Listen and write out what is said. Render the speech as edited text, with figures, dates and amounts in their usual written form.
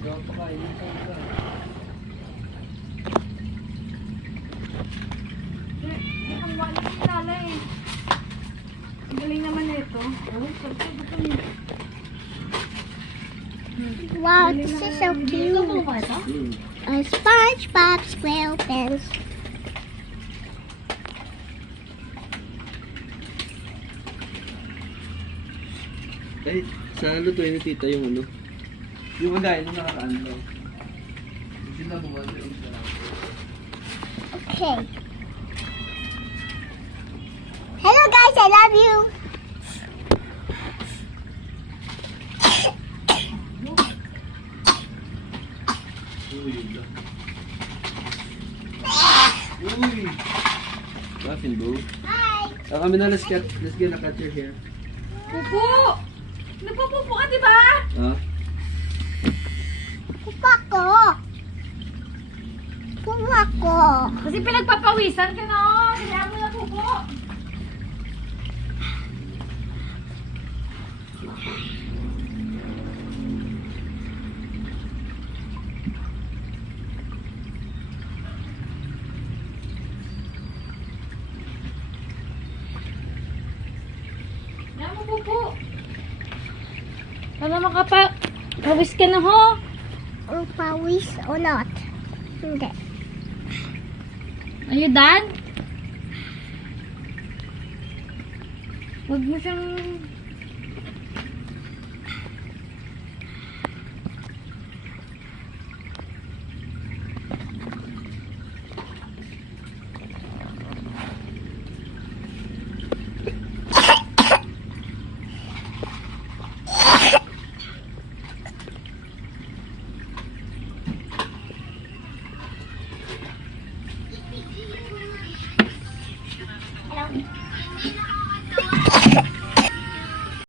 Gawang pakainin sa isa. Ang wala si Lala eh. Ang galing naman ito. Oh, sarap niya. Wow, this is so cute. A SpongeBob SquarePants. Ay, sa lutuin ni tita yung ano? Yung kagaya nung nakakaan daw. Sila buwan yung isa. Okay. Hello guys, I love you. Uy, uy! Muffin boo. Hi. Kami na, let's get a cut your hair. Pupo! Nagpupupo ka, di ba? Ha? Pupa ko. Pupa ko. Kasi pinagpapawisan ka na, oh. Kaya mo na pupo. Kaya mo pupo. Para makapawis ka na, ho. Ang pawis or not? Hindi. Are you done? Huwag mo siyang... Hello.